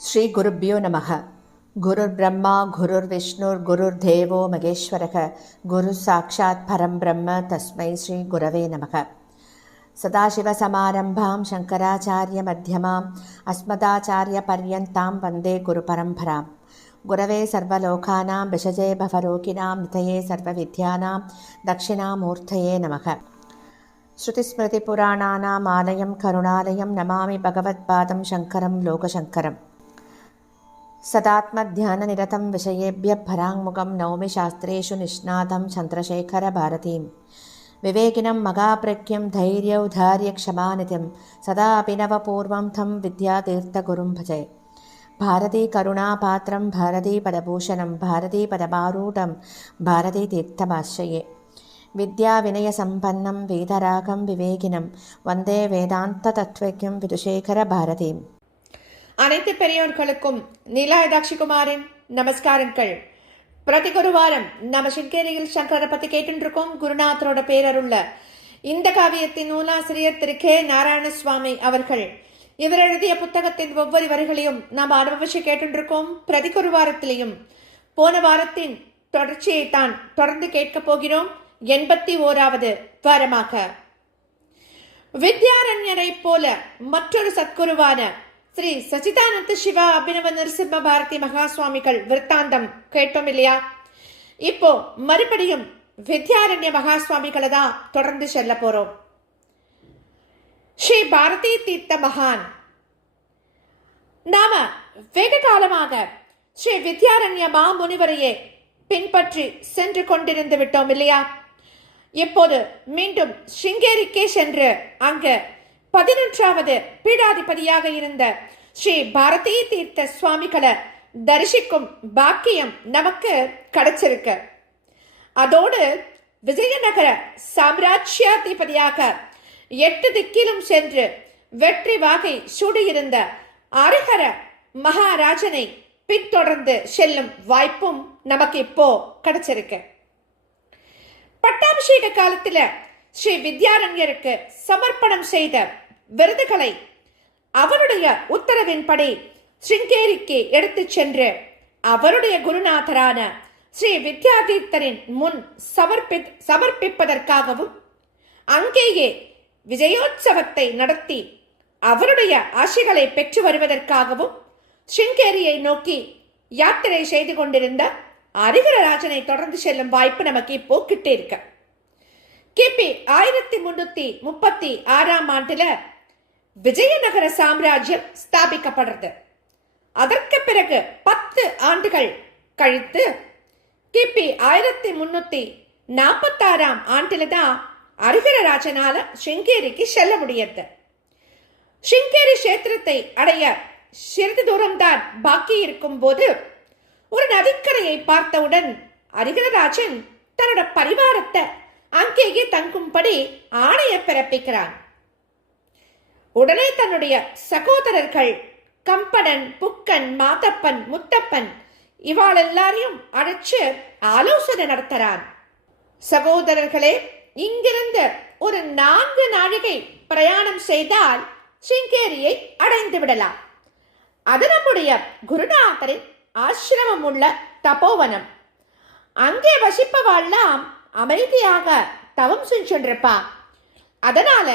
ஸ்ரீ குருப்யோ நமக. குருர் பிரம்மா குருர் விஷ்ணுர் குருர் தேவோ மகேஸ்வரக குரு சாட்சாத் பரம் பிரம்ம தஸ்மை ஸ்ரீ குரவே நமக. சதாசிவசமாரம்பாம் சங்கராச்சாரிய மத்தியமாம் அஸ்மதாச்சாரிய பர்யந்தாம் வந்தே குரு பரம்பராம். குரவே சர்வலோகானாம் விஷஜே பவரோகிணாம் நிதயே சர்வவித்யானாம் தட்சிணாமூர்த்தயே நமக. ஸ்ருதிஸ்மிருதிபுராணானாம் ஆலயம் கருணாலயம் நமாமி பகவத்பாதம் சங்கரம் லோகசங்கரம். सदात्मध्याननिरतं विषयेभ्यः पराङ्मुखं नौमि शास्त्रेषु निष्णातं चन्द्रशेखरभारतीं. विवेकिनं मगाप्रज्ञं धैर्यौधार्यक्षमानिधिं सदा अभिनवपूर्वं तं विद्यातीर्थगुरुं भजे. भारतीकरुणापात्रं भारतीपदभूषणं भारतीपदमारूढं भारतीतीर्थमाश्रये. विद्याविनयसम्पन्नं वेदरागं विवेकिनं वन्दे वेदान्ततत्त्वज्ञं विदुशेखरभारतीम्. அனைத்து பெரியோர்களுக்கும் நீலாயதாட்சிகுமாரின் நமஸ்காரங்கள். பிரதி குருவாரம் நம்ம சிங்கேரியில் சங்கரை பத்தி கேட்டு இருக்கோம். குருநாதரோட பேரருள்ள இந்த காவியத்தின் நூலாசிரியர் திரு கே நாராயணசுவாமி அவர்கள். இவர் எழுதிய புத்தகத்தின் ஒவ்வொரு வரிகளையும் நாம் அனுபவிச்சு கேட்டு இருக்கோம். பிரதி குருவாரத்திலையும் போன வாரத்தின் தொடர்ச்சியை தான் தொடர்ந்து கேட்க போகிறோம். 81வது வாரமாக வித்யாரண்யரை போல மற்றொரு சத்குருவான ஸ்ரீ சச்சிதானந்த சிவா அபினவ நரசிம்ம பாரதி மகாசுவாமிகள் விற்த்தாந்தம் கேட்டோம் இல்லையா? இப்போ மறுபடியும் வித்யாரண்ய மகாசுவாமிகளை தான் தொடர்ந்து செல்ல போறோம். ஸ்ரீ பாரதி தீர்த்த மகான். நாம வெகு காலமாக ஸ்ரீ வித்யாரண்ய மாமுனிவரையே பின்பற்றி சென்று கொண்டிருந்து விட்டோம் இல்லையா? இப்போது மீண்டும் சிங்கேரிக்கே சென்று அங்க 11வது பீடாதிபதியாக இருந்த ஸ்ரீ பாரதி தீர்த்த சுவாமிகளை தரிசிக்கும் பாக்கியம் நமக்கு கிடைச்சிருக்கு. அதோடு விஜயநகர சாம்ராஜ்யாதிபதியாக 8 திக்கிலும் சென்று வெற்றி வாகை சூடியிருந்த ஹரிஹர மகாராஜனை பின்தொடர்ந்து செல்லும் வாய்ப்பும் நமக்கு இப்போ கிடைச்சிருக்கு. பட்டாபிஷேக காலத்துல ஸ்ரீ வித்யாரண்யருக்கு சமர்ப்பணம் செய்த விருதுகளை அவருடைய உத்தரவின்படி சிங்கேரிக்கு எடுத்து சென்று அவருடைய குருநாதரான ஸ்ரீ வித்யாதீர்த்தரின் முன் சமர்ப்பிப்பதற்காகவும் அங்கேயே விஜயோத்சவத்தை நடத்தி அவருடைய ஆசிகளை பெற்று வருவதற்காகவும் சிங்கேரியை நோக்கி யாத்திரை செய்து கொண்டிருந்த ஹரிஹரராஜனை தொடர்ந்து செல்லும் வாய்ப்பு நமக்கு இப்போ கிட்டே இருக்க. கிபி 1336ஆம் ஆண்டுல விஜயநகர சாம்ராஜ்யம் ஸ்தாபிக்கப்படுறது. அதற்கு பிறகு 10 ஆண்டுகள் கழித்து கிபி 1346ஆம் ஆண்டுல தான் ஹரிஹரராஜனால சிங்கேரிக்கு செல்ல முடியாது. சிங்கேரி கஷேத்திரத்தை அடைய சிறிது தூரம்தான் பாக்கி இருக்கும் போது ஒரு நதிக்கரையை பார்த்தவுடன் ஹரிஹரராஜன் தன்னோட பரிவாரத்தை அங்கேயே தங்கும்படி ஆணைய பிறப்பிக்கிறான். உடனே தன்னுடைய சகோதரர்கள் கம்பனன், புக்கன், மாதப்பன், முத்தப்பன் இவாள் எல்லாரையும் அழைச்சு ஆலோசனை நடத்துறான். சகோதரர்களே, இங்கிருந்து ஒரு 4 நாழிகை பிரயாணம் செய்தால் சிங்கேரியை அடைந்து விடலாம். அது நம்முடைய குருநாதரின் ஆசிரமம் உள்ள தபோவனம். அங்கே வசிப்பவாள்லாம் அமைதியாக தவம் சென்றிருப்பா. அதனால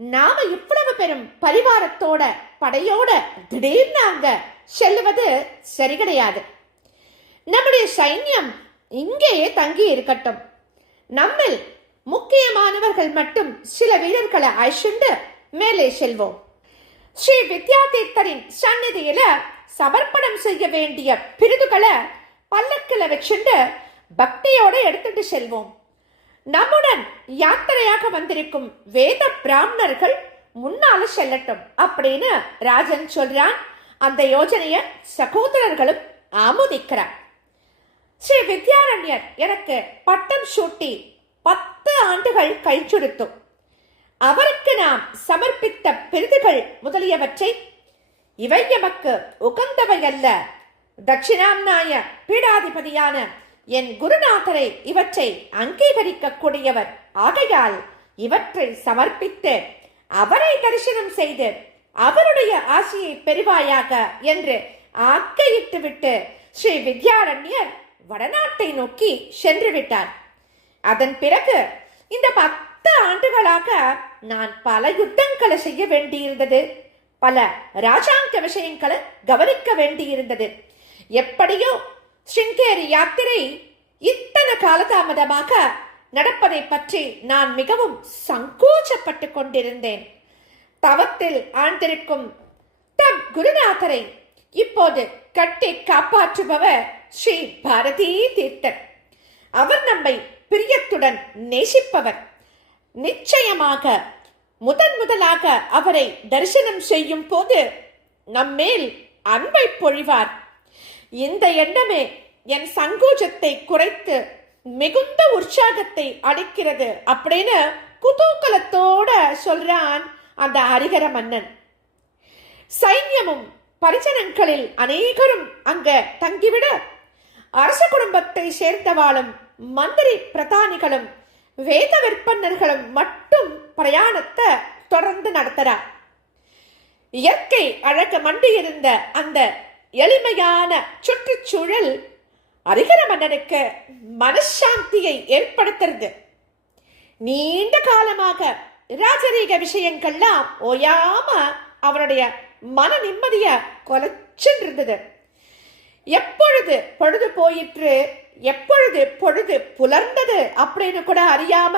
நாம இவ்வளவு பெரும் பரிவாரத்தோட படையோட திடீர்னு அங்க செல்லுவது சரி கிடையாது. நம்முடைய சைன்யம் இங்கேயே தங்கி இருக்கட்டும். நம்மில் முக்கியமானவர்கள் மட்டும் சில வீரர்களை அழைச்சுண்டு மேலே செல்வோம். ஸ்ரீ வித்யாதீர்த்தரின் சந்நிதியில சமர்ப்பணம் செய்ய வேண்டிய பிரிதுகளை பல்லக்கில வச்சுண்டு பக்தியோட எடுத்துட்டு செல்வோம். நம்முடன் யாத்திரையாக வந்திருக்கும் வேத பிராமணர்கள் முன்னால செல்லட்டும் அப்படின்னு ராஜன் சொல்றான். அந்த யோஜனைய சகோதரர்களும் ஆமோதிக்கிறார். ஸ்ரீ வித்யாரண்யர் எனக்கு பட்டம் சூட்டி 10 ஆண்டுகள் கழிச்சுடுத்தும். அவருக்கு நாம் சமர்ப்பித்த பிரிதுகள் முதலியவற்றை இவை எமக்கு உகந்தவை அல்ல. தட்சிணாம்நாய பீடாதிபதியான என் குருநாதரை இவற்றை அங்கீகரிக்க கூடியவர் ஆகையால் இவற்றை சமர்ப்பித்து அவரை தரிசனம் செய்து அவருடைய ஆசியை பெறுவாயாக என்று ஆக்கையிட்டு விட்டு ஸ்ரீ வித்யாரண்யர் வடநாட்டை நோக்கி சென்று விட்டார். அதன் பிறகு இந்த 10 ஆண்டுகளாக நான் பல யுத்தங்களை செய்ய வேண்டியிருந்தது, பல ராஜாங்க விஷயங்களை கவனிக்க வேண்டியிருந்தது. எப்படியோ ஸ்ருங்கேரி யாத்திரை இத்தனை காலதாமதமாக நடப்பதை பற்றி நான் மிகவும் சங்கோச்சப்பட்டு கொண்டிருந்தேன். தவத்தில் ஆழ்ந்திருக்கும் தம் குருநாதரை இப்போது கட்டி காப்பாற்றுபவர் ஸ்ரீ பாரதி தீர்த்தர். அவர் நம்மை பிரியத்துடன் நேசிப்பவர். நிச்சயமாக முதலாக அவரை தரிசனம் செய்யும் போது நம்மேல் அன்பை பொழிவார். இந்த எண்ணமே என் சங்கோஜத்தை குறைத்து மிகுந்த உற்சாகத்தை அளிக்கிறது அப்படின்னு குதூகலத்தோட சொல்றான் அந்த ஹரிஹர மன்னன். சைன்யமும் பரிஜனங்களில் அநேகரும் அங்க தங்கிவிட அரச குடும்பத்தை சேர்ந்தவாளும் மந்திரி பிரதானிகளும் வேத விற்பன்னர்களும் மட்டும் பிரயாணத்தை தொடர்ந்து நடத்துறார். இயற்கை அழகு மண்டியிருந்த அந்த எளிமையான சுற்றுச்சூழல் ஹரிஹர மன்னனுக்கு மனசாந்தியை ஏற்படுத்துறது. நீண்ட காலமாக ராஜரீக விஷயங்கள்லாம் ஓயாம அவனுடைய மன நிம்மதிய கொலைச்சிருந்தது. எப்பொழுது பொழுது போயிற்று, எப்பொழுது பொழுது புலர்ந்தது அப்படின்னு கூட அறியாம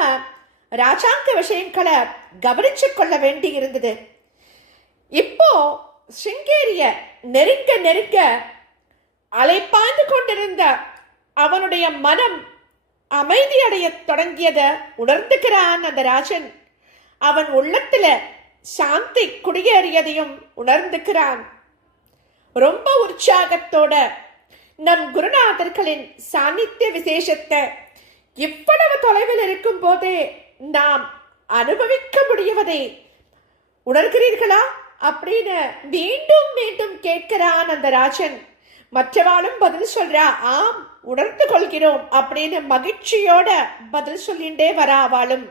ராஜாங்க விஷயங்களை கவனிச்சு கொள்ள வேண்டி இருந்தது. இப்போ ஸ்ருங்கேரிய நெருங்க அலைப்பாய்ந்து கொண்டிருந்த அவனுடைய மனம் அமைதியடைய தொடங்கியதை உணர்ந்துகிறான் அந்த ராஜன். அவன் உள்ளத்துல சாந்தி குடியேறியதையும் உணர்ந்துகிறான். ரொம்ப உற்சாகத்தோட நம் குருநாதர்களின் சாநித்திய விசேஷத்தை இவ்வளவு தொலைவில் இருக்கும் போதே நாம் அனுபவிக்க முடிவதை உணர்கிறீர்களா அப்படின்னு மீண்டும் மீண்டும் கேட்கிறான் அந்த ராஜன். மற்றவாளும் பதில் சொல்றா, ஆம் உணர்ந்து கொள்கிறோம் அப்படின்னு மகிழ்ச்சியோட பதில் சொல்லிண்டே வராவாளும்.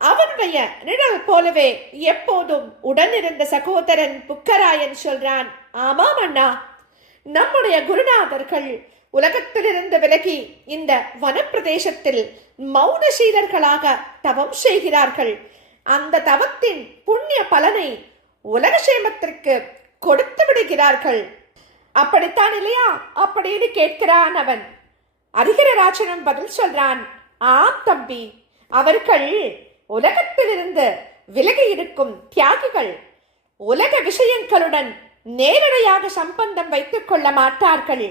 அவனுடைய நிழல் போலவே எப்போதும் உடன் இருந்த சகோதரன் புக்கராயன் சொல்றான், ஆமாம் அண்ணா, நம்முடைய குருநாதர்கள் உலகத்திலிருந்து விலகி இந்த வனப்பிரதேசத்தில் மௌன சீடர்களாக தவம் செய்கிறார்கள். அந்த தவத்தின் புண்ணிய பலனை உலக சேமத்திற்கு கொடுத்து விடுகிறார்கள். அப்படித்தான் இல்லையா அப்படின்னு கேட்கிறான் அவன். ஹரிஹரராஜனும் பதில் சொல்றான், ஆம் தம்பி, அவர்கள் உலகத்திலிருந்து விலகி இருக்கும் தியாகிகள். உலக விஷயங்களுடன் நேரடியாக சம்பந்தம் வைத்துக் கொள்ள மாட்டார்கள்.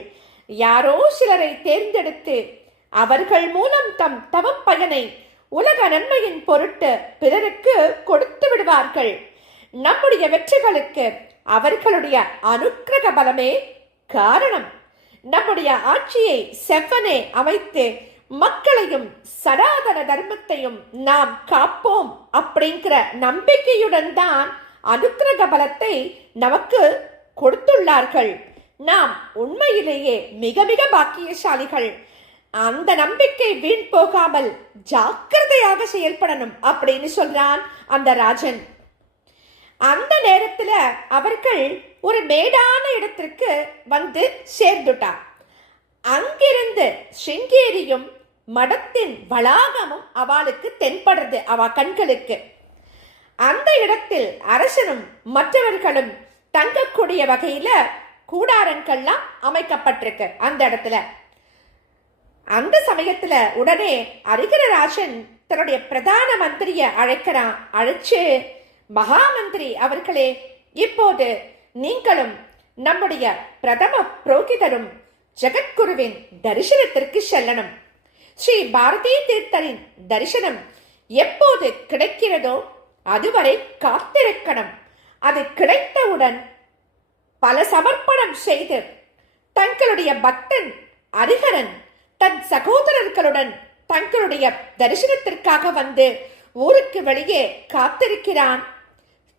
யாரோ சிலரை தேர்ந்தெடுத்து அவர்கள் மூலம் தம் தவப் பயனை உலக நன்மையின் பொருட்டு பிறருக்கு கொடுத்து விடுவார்கள். நம்முடைய வெற்றிகளுக்கு அவர்களுடைய அனுக்கிரக பலமே காரணம். நம்முடைய ஆட்சியை செவ்வனே அமைத்து மக்களையும் சனாதன தர்மத்தையும் நாம் காப்போம் அப்படிங்கிற நம்பிக்கையுடன் தான் அனுக்கிரக பலத்தை நமக்கு கொடுத்துள்ளார்கள். நாம் உண்மையிலேயே மிக மிக பாக்கியசாலிகள். அந்த நம்பிக்கை வீண் போகாமல் ஜாக்கிரதையாக செயல்படணும் அப்படின்னு சொல்றான் அந்த ராஜன். அந்த நேரத்துல அவர்கள் ஒரு மேடான இடத்திற்கு வந்து சேர்ந்துட்டார். அங்கிருந்து ஸ்ருங்கேரியும் மடத்தின் வளாகமும் அவளுக்கு தென்படுறது அவ கண்களுக்கு. அந்த இடத்தில் அரசனும் மற்றவர்களும் தங்கக்கூடிய வகையில கூடாரங்கள்லாம் அமைக்கப்பட்டிருக்கு அந்த இடத்துல. அந்த சமயத்துல உடனே ஹரிஹரராஜன் தன்னுடைய பிரதான மந்திரிய அழைக்கிறான். அழைச்சு, மகா மந்திரி அவர்களே, இப்போது நீங்களும் நம்முடைய பிரதம புரோகிதரும் ஜெகத்குருவின் தரிசனத்திற்கு செல்லணும். ஸ்ரீ பாரதி தீர்த்தரின் தரிசனம் எப்போது கிடைக்கிறதோ அதுவரை காத்திருக்கணும். அது கிடைத்தவுடன் பல சமர்ப்பணம் செய்து தங்களுடைய பக்தன் ஹரிஹரன் தன் சகோதரர்களுடன் தங்களுடைய தரிசனத்திற்காக வந்து ஊருக்கு வெளியே காத்திருக்கிறான்.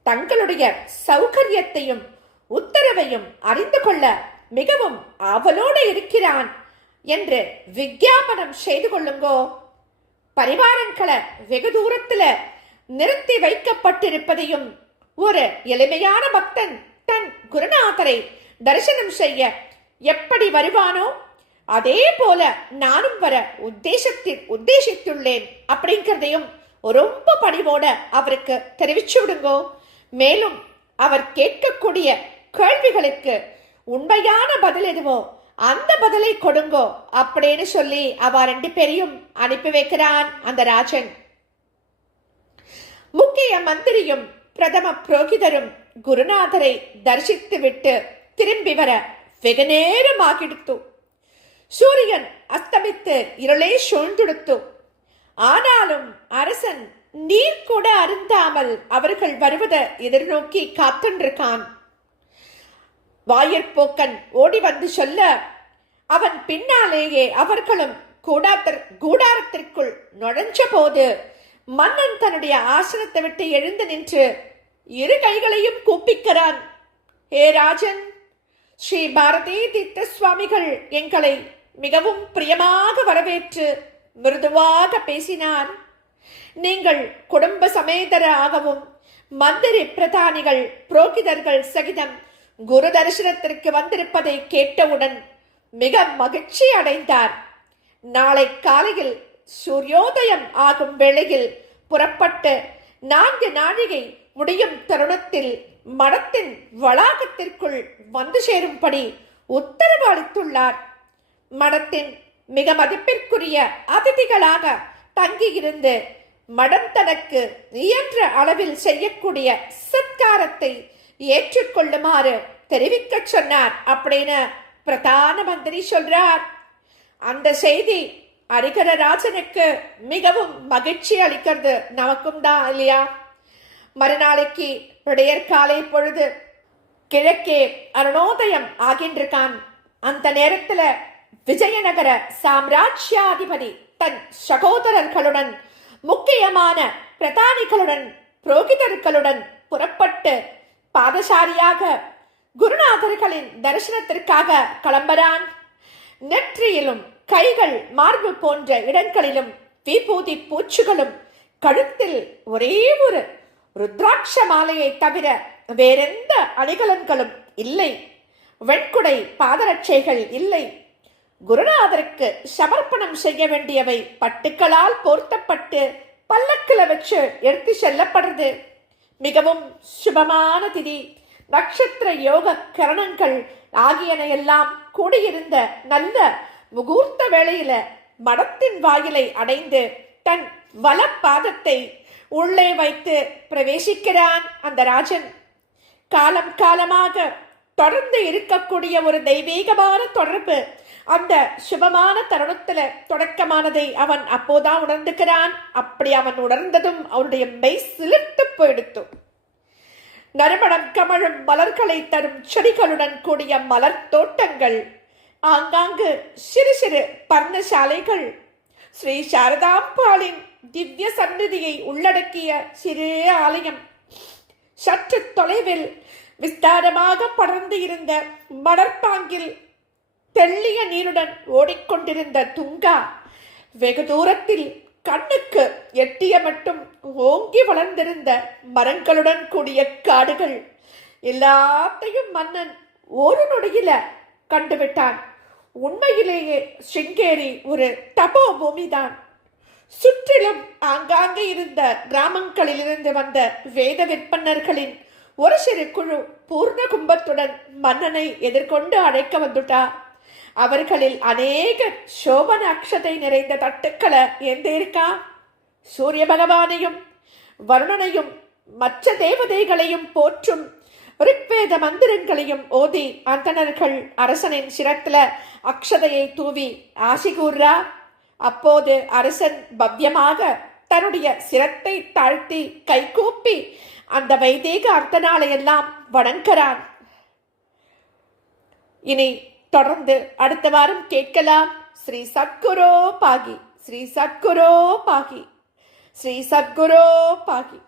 தங்களுடைய சௌகரியத்தையும் உத்தரவையும் அறிந்து கொள்ள மிகவும் ஆவலோடு இருக்கிறான் என்று விஞ்ஞாபனம் செய்து கொள்ளுங்கோ. பரிவாரங்களை வெகு தூரத்துல நிறுத்தி வைக்கப்பட்டிருப்பதையும் ஒரு எளிமையான பக்தன் தன் குருநாதரை தரிசனம் செய்ய எப்படி வருவானோ அதே போல நானும் வர உத்தேசித்துள்ளேன் அப்படிங்கிறதையும் ரொம்ப பணிவோட அவருக்கு தெரிவிச்சு விடுங்கோ. மேலும் அவர் கேட்கக்கூடிய கேள்விகளுக்கு உண்மையான பதில் எதுவோ அந்த பதிலை கொடுங்கோ அப்படின்னு சொல்லி அவ 2 பேரையும் அனுப்பி வைக்கிறான் அந்த ராஜன். முக்கிய மந்திரியும் பிரதம புரோகிதரும் குருநாதரை தரிசித்து விட்டு திரும்பி வர வெகு நேரம் ஆகிடுத்து. சூரியன் அஸ்தமித்து இருளை சூழ்ந்துடுத்து. ஆனாலும் அரசன் நீர் கூட அருந்தாமல் அவர்கள் வருவதை எதிர்நோக்கி காத்துருக்கான். வாயிற்போக்கன் ஓடி வந்து சொல்ல அவன் பின்னாலேயே அவர்களும் கூடாரத்திற்குள் நுழைஞ்ச போது மன்னன் தன்னுடைய ஆசனத்தை விட்டு எழுந்து நின்று 2 கைகளையும் கூப்பிக்கிறான். ஹே ராஜன், ஸ்ரீ பாரதி தீர்த்த சுவாமிகள் எங்களை மிகவும் பிரியமாக வரவேற்று மிருதுவாக பேசினார். நீங்கள் குடும்ப சமேதராகவும் மந்திரி பிரதானிகள் புரோகிதர்கள் சகிதம் குரு தரிசனத்திற்கு வந்திருப்பதை கேட்டவுடன் மிக மகிழ்ச்சி அடைந்தார். நாளை காலையில் சூரியோதயம் ஆகும் வேளையில் புறப்பட்டு 4 நாழிகை முடியும் தருணத்தில் மடத்தின் வளாகத்திற்குள் வந்து சேரும்படி உத்தரவு அளித்துள்ளார். மடத்தின் மிக மதிப்பிற்குரிய அதிதிகளாக தங்கியிருந்து மடம் தனக்கு இயன்ற அளவில் செய்யக்கூடிய சத்காரத்தை ஏற்றுக்கொள்ளுமாறு தெரிவிக்க சொன்னார் அப்படின்னு பிரதான மந்திரி சொல்றார். அந்த செய்தி ஹரிகரராஜனுக்கு மிகவும் மகிழ்ச்சி அளிக்கிறது. நமக்கும் தான் இல்லையா? மறுநாளைக்கு விடையற் காலை பொழுது கிழக்கே அருணோதயம் ஆகின்றிருக்கான். அந்த நேரத்துல விஜயநகர சாம்ராஜ்யாதிபதி தன் சகோதரர்களுடன் முக்கியமான பிரதானிகளுடன் புரோகிதர்களுடன் புறப்பட்டு பாதசாரியாக குருநாதர்களின் தரிசனத்திற்காக கிளம்புறான். நெற்றியிலும் கைகள் மார்பு போன்ற இடங்களிலும் விபூதி பூச்சுகளும் கழுத்தில் ஒரே ஒரு ருத்ராட்ச மாலையை தவிர வேறெந்த அணிகலன்களும் இல்லை. வெண்குடை பாதரட்சைகள் இல்லை. குருநாதருக்கு சமர்ப்பணம் செய்ய வேண்டியவை பட்டுக்களால் போர்த்தப்பட்டு பல்லக்கில வச்சு எடுத்து செல்லப்படுறது. மிகவும் சுபமான திதி, நட்சத்திர யோக கரணங்கள் ஆகியன எல்லாம் கூடியிருந்த நல்ல முகூர்த்த வேளையில மடத்தின் வாயிலை அடைந்து தன் வலப்பாதத்தை உள்ளே வைத்து பிரவேசிக்கிறான் அந்த ராஜன். காலம் காலமாக தொடர்ந்து இருக்கக்கூடிய ஒரு தெய்வீகமான தொடர்பு அந்த சுபமான தருணத்துல தொடக்கமானதை அவன் அப்போதான் உணர்ந்துக்கிறான். அப்படி அவன் உணர்ந்ததும் அவனுடைய மெய் சிலிர்த்து போயிடுத்து. நறுமணம் கமழும் மலர்களை தரும் செடிகளுடன் கூடிய மலர் தோட்டங்கள், ஆங்காங்கு சிறு சிறு பர்ணசாலைகள், ஸ்ரீ சாரதாம்பாளின் திவ்ய சந்நிதியை உள்ளடக்கிய சிறு ஆலயம், சற்று தொலைவில் விஸ்தாரமாக படர்ந்து இருந்த மலர்பாங்கில் தெள்ளிய நீருடன் ஓடிக்கொண்டிருந்த துங்கா, வெகு தூரத்தில் கண்ணுக்கு எட்டிய மட்டும் ஓங்கி வளர்ந்திருந்த மரங்களுடன் கூடிய காடுகள், எல்லாத்தையும் மன்னன் ஒரு நொடியில கண்டுவிட்டான். உண்மையிலேயே சிங்கேரி ஒரு தபோ பூமிதான். சுற்றிலும் ஆங்காங்கே இருந்த கிராமங்களிலிருந்து வந்த வேத விற்பனர்களின் ஒரு சிறு குழு பூர்ண கும்பத்துடன் மன்னனை எதிர்கொண்டு அழைக்க வந்துட்டா. அவர்களில் அநேக சோபன அக்ஷதை நிறைந்த தட்டுக்களை ஏந்திருக்கா. சூரிய பகவானையும் வருணனையும் மற்ற தேவதைகளையும் போற்றும் ரிக்வேத மந்திரங்களையும் ஓதி அந்தணர்கள் அரசனின் சிரத்துல அக்ஷதையை தூவி ஆசி கூர்றா. அப்போது அரசன் பவ்யமாக தன்னுடைய சிரத்தை தாழ்த்தி கைகூப்பி அந்த வைதீக அர்த்தனாலை எல்லாம் வணங்குகிறான். இனி தொடர்ந்து அடுத்த வாரம் கேட்கலாம். ஸ்ரீ சத்குரோ பாகி, ஸ்ரீ சத்குரோ பாகி, ஸ்ரீ சத்குரோ பாகி.